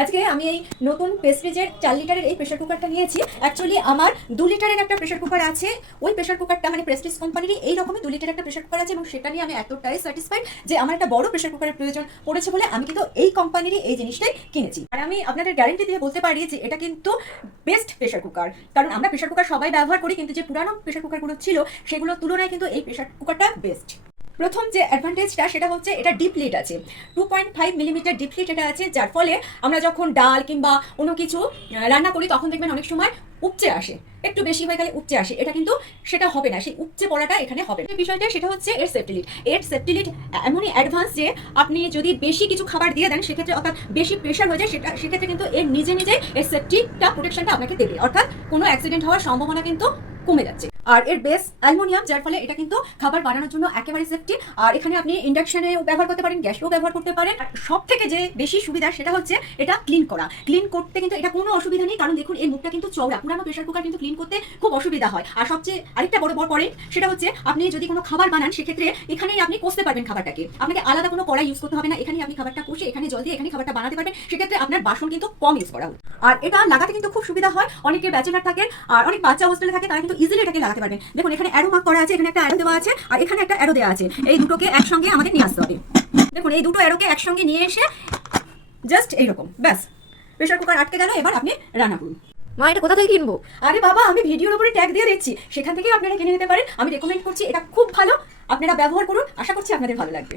আজকে আমি এই নতুন প্রেস্টিজের 4 লিটারের এই প্রেসার কুকারটা নিয়েছি। অ্যাকচুয়ালি আমার 2 লিটারের একটা প্রেসার কুকার আছে, ওই প্রেসার কুকারটা মানে প্রেস্টিজ কোম্পানিরই এই রকমই 2 লিটারের একটা প্রেসার কুকার আছে এবং সেটা নিয়ে আমি এতটাই স্যাটিসফাইড যে আমার একটা বড় প্রেসার কুকারের প্রয়োজন পড়েছে বলে আমি কিন্তু এই কোম্পানিরই এই জিনিসটাই কিনেছি। আর আমি আপনাদের গ্যারান্টি দিয়ে বলতে পারি যে এটা কিন্তু বেস্ট প্রেসার কুকার, কারণ আমরা প্রেসার কুকার সবাই ব্যবহার করি কিন্তু যে পুরানো প্রেসার কুকারগুলো ছিল সেগুলোর তুলনায় কিন্তু এই প্রেসার কুকারটা বেস্ট। প্রথম যে অ্যাডভান্টেজটা সেটা হচ্ছে এটা ডিপ লিড আছে, 2.5 মিলিমিটার ডিপ লিড এটা আছে, যার ফলে আমরা যখন ডাল কিংবা অন্য কিছু রান্না করি তখন দেখবেন অনেক সময় উপচে আসে, একটু বেশি হয়ে গেলে উপচে আসে, এটা কিন্তু সেটা হবে না, সেই উপচে পড়াটা এখানে হবে না। বিষয়টা সেটা হচ্ছে এর সেফটি লিড। এর সেফটি লিড এমনই অ্যাডভান্স যে আপনি যদি বেশি কিছু খাবার দিয়ে দেন সেক্ষেত্রে, অর্থাৎ বেশি প্রেশার হয়ে যায় সেক্ষেত্রে কিন্তু এর নিজে নিজে এর সেফটিটা প্রোটেকশনটা আপনাকে দেবে, অর্থাৎ কোনো অ্যাক্সিডেন্ট হওয়ার সম্ভাবনা কিন্তু কমে যাচ্ছে। আর এর বেস অ্যালুমিনিয়াম, যার ফলে এটা কিন্তু খাবার বানানোর জন্য একেবারে সেফটি। আর এখানে আপনি ইন্ডাকশনেও ব্যবহার করতে পারেন, গ্যাসেও ব্যবহার করতে পারেন। আর সব থেকে যে বেশি সুবিধা সেটা হচ্ছে এটা ক্লিন করা। ক্লিন করতে কিন্তু এটা কোনো অসুবিধা নেই, কারণ দেখুন এই মুখটা কিন্তু চওড়া, পুরানো প্রেসার কুকার কিন্তু ক্লিন করতে খুব অসুবিধা হয়। আর সবচেয়ে আরেকটা বড় পয়েন্ট সেটা হচ্ছে আপনি যদি কোনো খাবার বানান সেক্ষেত্রে এখানেই আপনি কষতে পারবেন খাবারটাকে, আপনাকে আলাদা কোনো কড়াই ইউজ করতে হবে না, এখানেই আপনি খাবারটা কষে এখানে জল দিয়ে এখানে খাবারটা বানাতে পারবেন। সেক্ষেত্রে আপনার বাসন কিন্তু কম ইউজ করা হবে। আর এটা লাগাতে কিন্তু খুব সুবিধা হয়, অনেকে ব্যাচেলার থাকে আর অনেক বাচ্চা হোস্টেলে থাকে, তারা কিন্তু ইজিলি এটাকে লাগাতে পারবেন। দেখুন এখানে অ্যারো মার্ক করা আছে, এখানে একটা অ্যারো দেওয়া আছে আর এখানে একটা অ্যারো দেওয়া আছে, এই দুটোকে একসঙ্গে আমাদের নিয়ে আসতে হবে। দেখুন এই দুটো অ্যারোকে একসঙ্গে নিয়ে এসে জাস্ট এইরকম, ব্যাস প্রেসার কুকার আটকে গেল, এবার আপনি রান্না করুন। মা, এটা কোথা থেকে কিনবো? আরে বাবা, আমি ভিডিওর উপরে ট্যাগ দিয়ে দিচ্ছি, সেখান থেকেই আপনারা কিনে নিতে পারেন। আমি রেকমেন্ড করছি, এটা খুব ভালো, আপনারা ব্যবহার করুন, আশা করছি আপনাদের ভালো লাগবে।